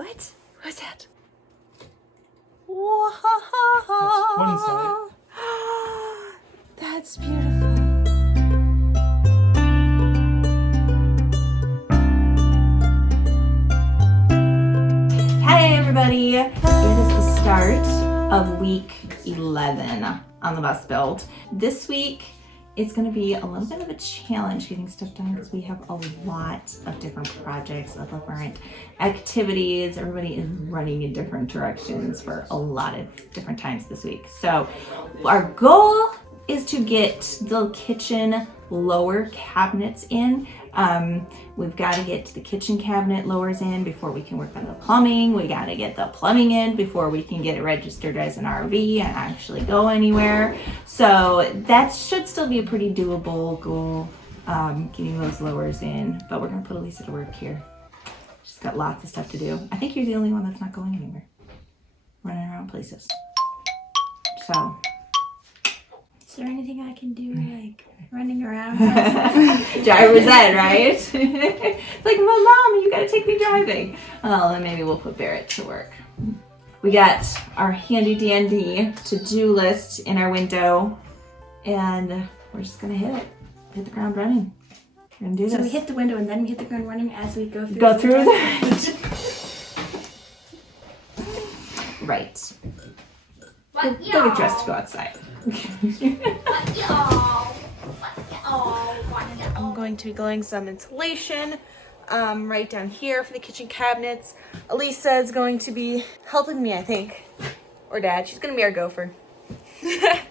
What? What's that? That's one side. That's beautiful. Hey everybody! It is the start of week 11 on the bus build. This week it's going to be a little bit of a challenge getting stuff done because we have a lot of different projects, of different activities. Everybody is running in different directions for a lot of different times this week. So our goal is to get the kitchen lower cabinets in. We've got to get the kitchen cabinet lowers in before we can work on the plumbing. We got to get the plumbing in before we can get it registered as an RV and actually go anywhere. So that should still be a pretty doable goal, getting those lowers in. But we're gonna put Elisa to work here. She's got lots of stuff to do. I think you're the only one that's not going anywhere, running around places. So. Is there anything I can do, like running around? Driver's ed, right? It's like, well, Mom, you gotta take me driving. Well, then maybe we'll put Barrett to work. We got our handy dandy to-do list in our window, and we're just gonna hit the ground running. We're gonna do this. So we hit the window and then we hit the ground running as we go through. Go through that. Right. Go get dressed to go outside. I'm going to be gluing some insulation right down here for the kitchen cabinets. Elisa is going to be helping me, I think, or Dad. She's going to be our gopher.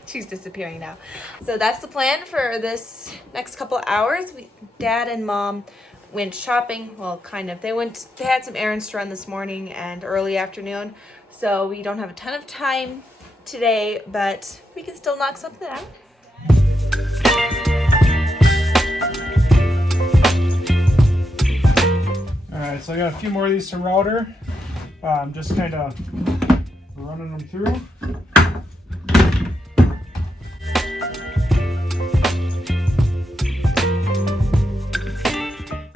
She's disappearing now. So that's the plan for this next couple of hours. Dad and Mom went shopping. Well, kind of. They had some errands to run this morning and early afternoon. So we don't have a ton of time today, but we can still knock something out. Alright, so I got a few more of these to router. Just kind of running them through.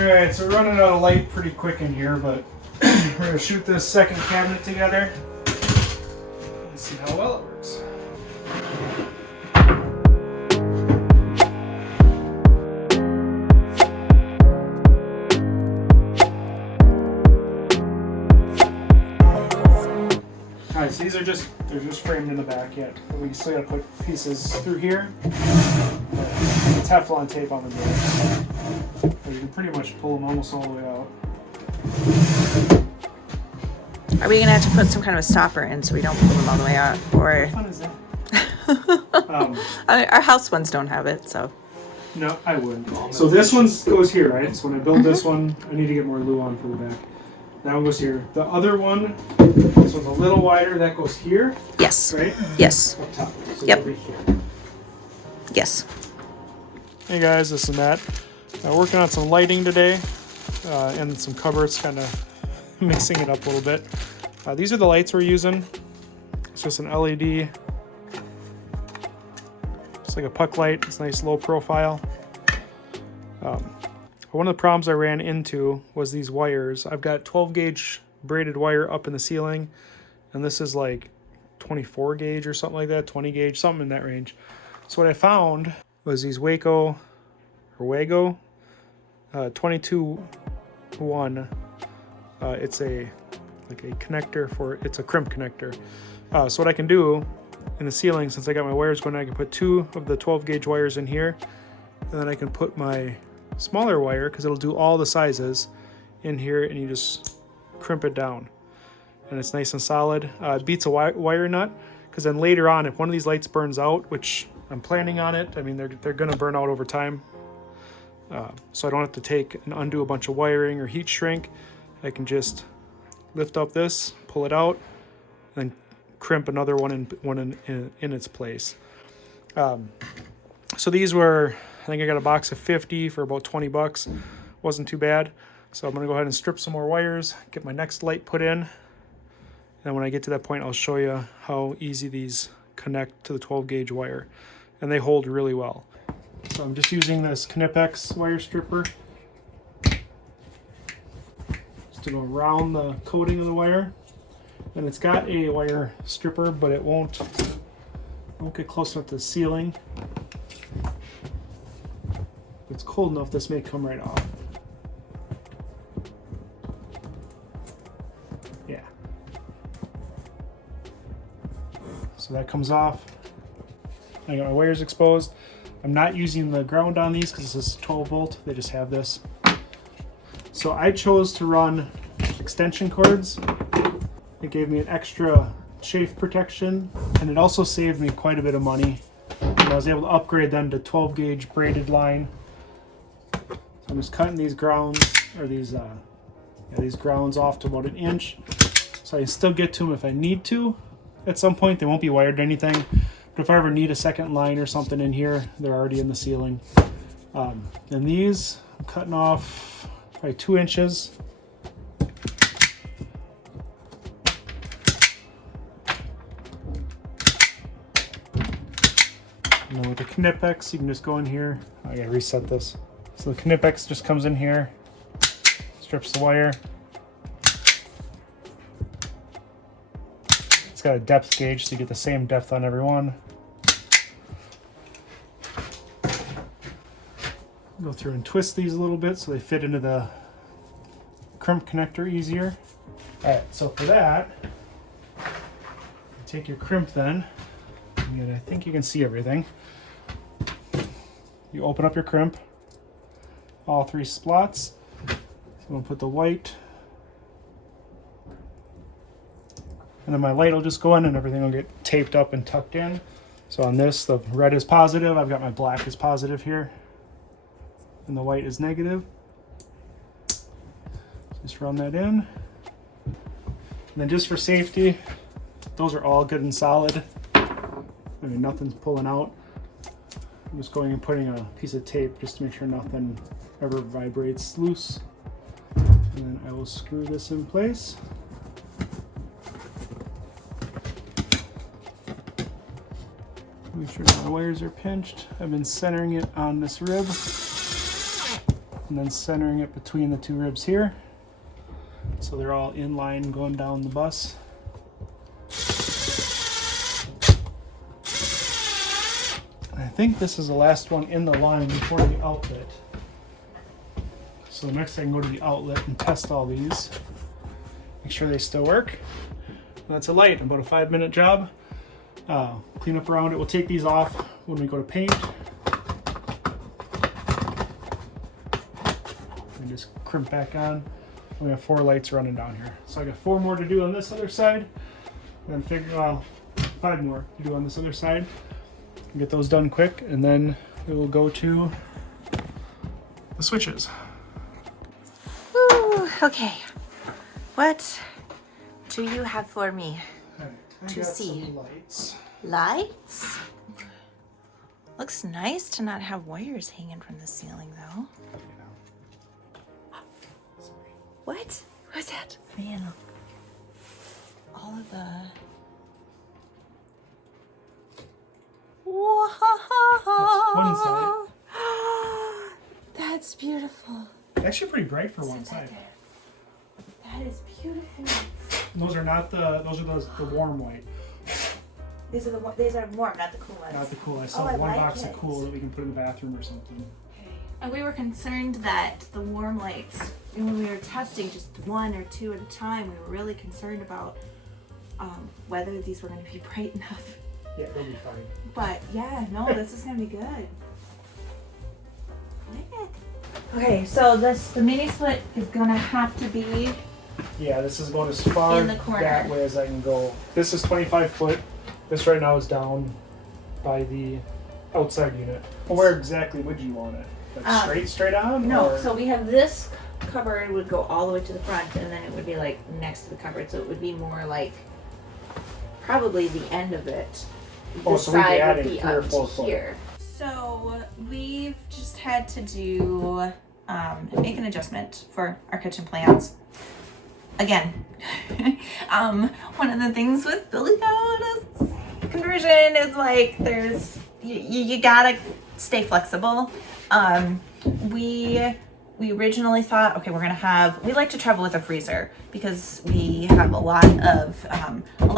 Alright, so we're running out of light pretty quick in here, but we're going to shoot this second cabinet together. Let's see how well it works. Alright, so these are they're just framed in the back yet. But we still gotta put pieces through here. Teflon tape on the door. So you can pretty much pull them almost all the way out. Are we gonna have to put some kind of a stopper in so we don't pull them all the way out? Or How fun is that? our house ones don't have it, so. No, I wouldn't. So this one goes here, right? So when I build this one, I need to get more glue on for the back. That one goes here. The other one, this one's a little wider. That goes here, Yes. right? Yes. Up top. So Yep. it'll be here. Yes. Hey guys, this is Matt. Working on some lighting today and some cupboards, kind of mixing it up a little bit. These are the lights we're using. It's just an LED. It's like a puck light. It's nice low profile. One of the problems I ran into was these wires. I've got 12 gauge braided wire up in the ceiling, and this is like 24 gauge or something like that, 20 gauge, something in that range. So what I found was these Wago 22-1. It's a connector it's a crimp connector. So what I can do in the ceiling, since I got my wires going, I can put 2 of the 12 gauge wires in here, and then I can put my smaller wire, because it'll do all the sizes, in here, and you just crimp it down, and it's nice and solid. It beats a wire nut, because then later on, if one of these lights burns out, which I'm planning on it, I mean they're gonna burn out over time, so I don't have to take and undo a bunch of wiring or heat shrink. I can just lift up this, pull it out, and then crimp another one in its place. So these were, I think I got a box of 50 for about 20 bucks. Wasn't too bad. So I'm gonna go ahead and strip some more wires, get my next light put in. And when I get to that point, I'll show you how easy these connect to the 12 gauge wire. And they hold really well. So I'm just using this Knipex wire stripper. Just to go around the coating of the wire. And it's got a wire stripper, but it won't get close enough to the ceiling. If it's cold enough, this may come right off. Yeah. So that comes off. I got my wires exposed. I'm not using the ground on these because this is 12 volt. They just have this. So I chose to run extension cords. It gave me an extra chafe protection, and it also saved me quite a bit of money. And I was able to upgrade them to 12 gauge braided line. So I'm just cutting these grounds, or these grounds off to about 1 inch. So I can still get to them if I need to. At some point, they won't be wired to anything. But if I ever need a second line or something in here, they're already in the ceiling. And these, I'm cutting off probably 2 inches. And then with the Knipex, you can just go in here. I gotta reset this. So the Knipex just comes in here, strips the wire. It's got a depth gauge, so you get the same depth on every one. Go through and twist these a little bit so they fit into the crimp connector easier. Alright, so for that, take your crimp then, and I think you can see everything. You open up your crimp, all 3 slots. So I'm going to put the white, and then my light will just go in and everything will get taped up and tucked in. So on this, the red is positive, I've got my black is positive here, and the white is negative. Just run that in. And then just for safety, those are all good and solid. I mean, nothing's pulling out. I'm just going and putting a piece of tape just to make sure nothing ever vibrates loose. And then I will screw this in place. Make sure my wires are pinched. I've been centering it on this rib and then centering it between the 2 ribs here. So they're all in line going down the bus. I think this is the last one in the line before the outlet. So next I can go to the outlet and test all these. Make sure they still work. And that's a light, about a 5-minute job. Clean up around it. We'll take these off when we go to paint. And just crimp back on. We have 4 lights running down here. So I got 4 more to do on this other side. And then 5 more to do on this other side. Get those done quick, and then we will go to the switches. Ooh, okay. What do you have for me? I got see. some lights. Lights? Looks nice to not have wires hanging from the ceiling, though. What? What's that? Man, all of the... Whoa! One side. That's beautiful. Actually pretty bright for one side. That is beautiful. Those are not those are the warm white. These are warm, not the cool ones. Not the cool. I saw I one like box it. of cool that we can put in the bathroom or something. And we were concerned that the warm lights, and when we were testing just 1 or 2 at a time, we were really concerned about whether these were going to be bright enough. Yeah, they'll be fine. But yeah, no, this is going to be good. I like it. Okay, so the mini split is gonna have to be Yeah, this is going as far in the corner. that way as I can go. This is 25 foot. This right now is down by the outside unit. Well, where exactly would you want it? Like straight on? No, or? so we have this cupboard would go all the way to the front, and then it would be like next to the cupboard, so it would be more like probably the end of it. Oh, The so we'd be side adding would be 3 or up 4 to foot. here. So we've just had to do make an adjustment for our kitchen plans. Again, one of the things with building code conversion is like you gotta stay flexible. We we originally thought, okay, we like to travel with a freezer because we have a lot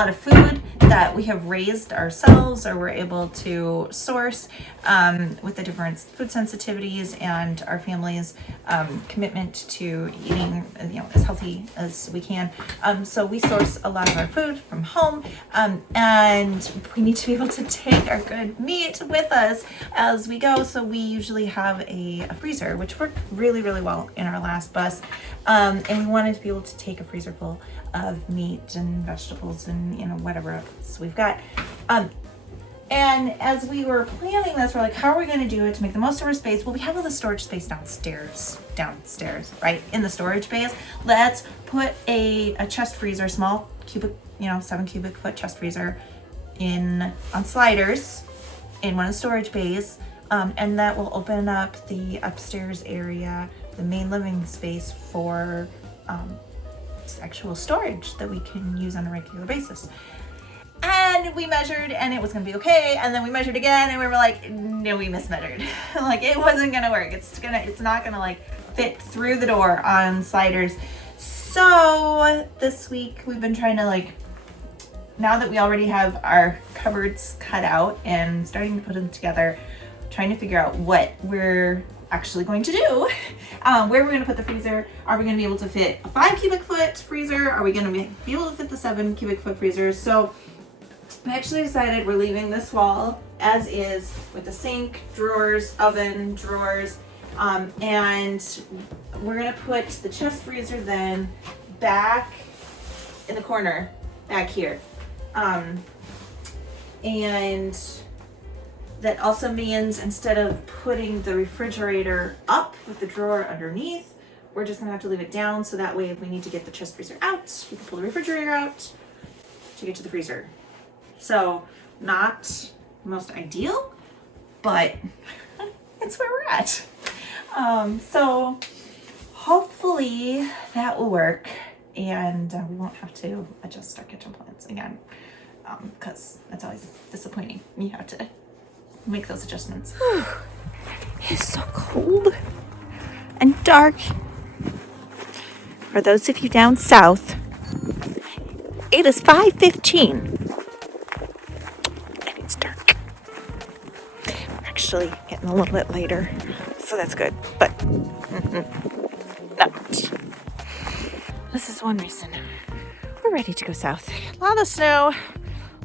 of food that we have raised ourselves or we're able to source with the different food sensitivities and our family's commitment to eating, as healthy as we can. So we source a lot of our food from home, and we need to be able to take our good meat with us as we go. So we usually have a freezer, which worked really, really well in our last bus. And we wanted to be able to take a freezer full of meat and vegetables and whatever else we've got. And as we were planning this, we're like, how are we going to do it to make the most of our space? Well, we have all the storage space downstairs, right in the storage bays. Let's put a chest freezer, small cubic, 7 cubic foot chest freezer on sliders in one of the storage bays. And that will open up the upstairs area, the main living space for actual storage that we can use on a regular basis. And we measured and it was gonna be okay. And then we measured again and we were like, no, we mismeasured. Like it wasn't gonna work. It's not gonna fit through the door on sliders. So this week we've been trying to now that we already have our cupboards cut out and starting to put them together, trying to figure out what we're actually going to do. Where we're going to put the freezer. Are we going to be able to fit a 5 cubic foot freezer? Are we going to be able to fit the 7 cubic foot freezer? So we actually decided we're leaving this wall as is with the sink, drawers, oven, drawers, and we're going to put the chest freezer then back in the corner back here. And that also means instead of putting the refrigerator up with the drawer underneath, we're just gonna have to leave it down, so that way if we need to get the chest freezer out, we can pull the refrigerator out to get to the freezer. So not most ideal, but it's where we're at. So hopefully that will work and we won't have to adjust our kitchen plans again, because that's always disappointing. You have to make those adjustments. It's so cold and dark. For those of you down south, it is 5:15 and it's dark. We're actually getting a little bit later, so that's good, but not much. This is one reason we're ready to go south. A lot of snow,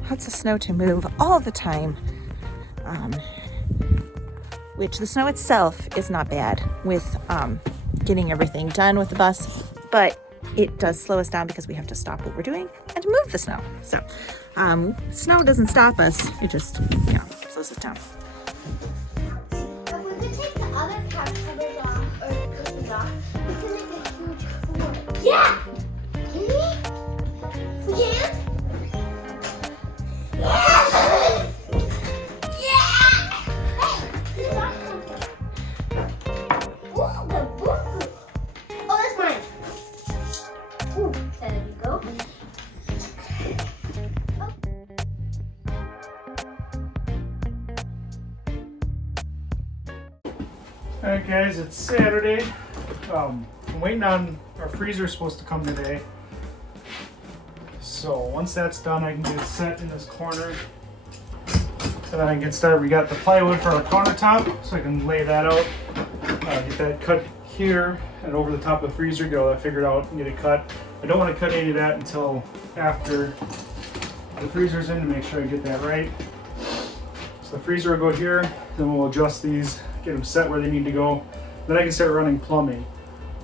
lots of snow to move all the time. Which the snow itself is not bad with getting everything done with the bus, but it does slow us down because we have to stop what we're doing and move the snow. So snow doesn't stop us, it just slows us down. If we could take the other couch covers off or cushions off, we can make a huge floor. Yeah! Can we? We can? Yeah! Alright guys, it's Saturday. I'm waiting on our freezer supposed to come today. So once that's done, I can get it set in this corner. So then I can get started. We got the plywood for our countertop, so I can lay that out. Get that cut here and over the top of the freezer, get all that figured out and get it cut. I don't want to cut any of that until after the freezer's in to make sure I get that right. So the freezer will go here, then we'll adjust these, get them set where they need to go. Then I can start running plumbing.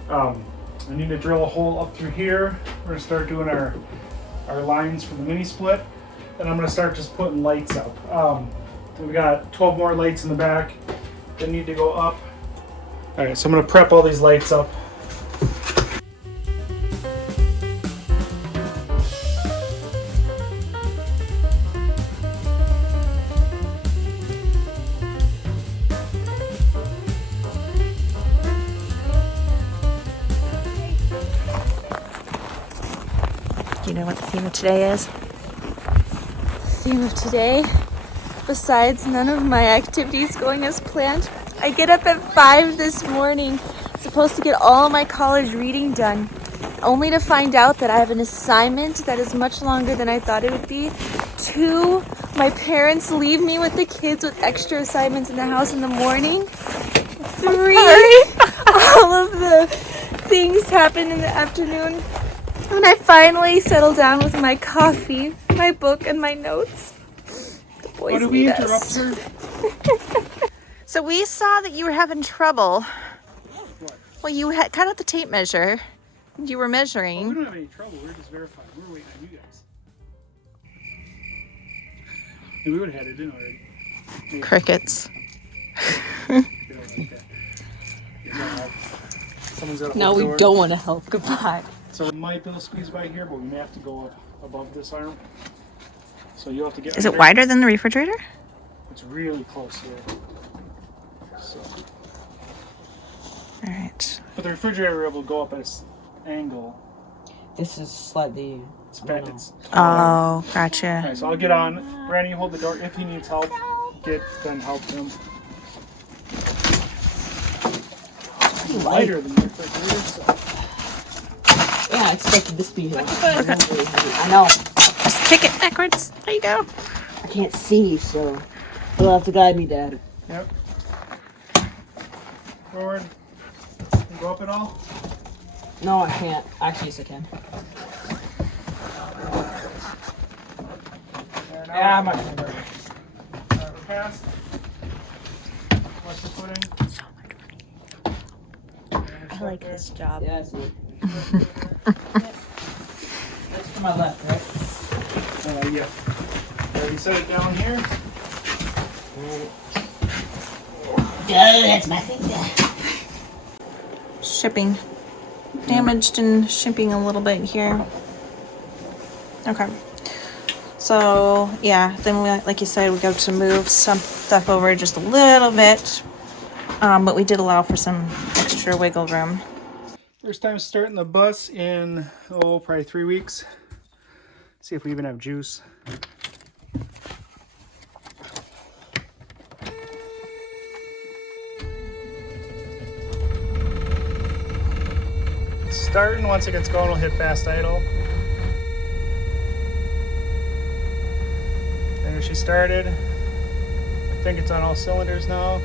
I need to drill a hole up through here. We're gonna start doing our lines for the mini split. And I'm gonna start just putting lights up. We got 12 more lights in the back that need to go up. All right, so I'm gonna prep all these lights up. Do you know what the theme of today is? The theme of today, besides none of my activities going as planned, I get up at 5 this morning supposed to get all my college reading done, only to find out that I have an assignment that is much longer than I thought it would be. 2, my parents leave me with the kids with extra assignments in the house in the morning. 3, all of the things happen in the afternoon. And I finally settle down with my coffee, my book, and my notes. The boys What did we need interrupt us. her? So we saw that you were having trouble. What? Well, you had cut out the tape measure. You were Well, we measuring. don't have any trouble. We're just verifying. We're waiting on you guys. And we would have had it in already. Maybe. Crickets. Okay. You gotta help. Someone's gotta No, hold the we door. don't want to help. Goodbye. So we might be able to squeeze by here, but we may have to go up above this arm. So you'll have to get. Is it under. wider than the refrigerator? It's really close here. So, All right. but the refrigerator we're able to go up at an angle. This is slightly. It's bent. It's Oh, gotcha. All right, so I'll get on. Randy, you hold the door. If he needs help, then help him. It's lighter than the refrigerator. So. Yeah, I expected this to be here. I know. Just kick it backwards. There you go. I can't see, so you'll have to guide me, Dad. Yep. Forward. You go up at all? No, I can't. Actually, yes, I can. There, now. Yeah, I'm not. We're past. Watch the footing. So much money. I like this job. Yeah, I see it. That's to my left, right? Yeah. You set it down here. That's my thing. Shipping. Damaged and shipping a little bit here. Okay. So, yeah, then we, like you said, we got to move some stuff over just a little bit. But we did allow for some extra wiggle room. First time starting the bus in, probably 3 weeks. See if we even have juice. Starting, once it gets going, we'll hit fast idle. There she started. I think it's on all cylinders now.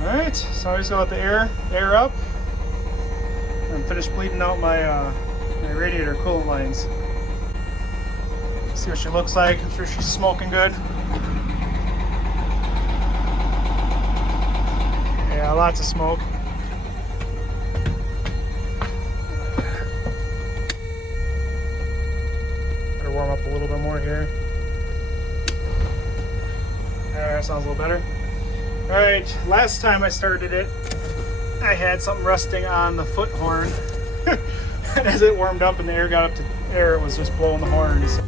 Alright, so I just got the air up. I'm finished bleeding out my radiator coolant lines. See what she looks like. I'm sure she's smoking good. Yeah, lots of smoke. Better warm up a little bit more here. That sounds a little better. Alright, last time I started it, I had something rusting on the foot horn. And as it warmed up and the air got up to air, it was just blowing the horn. So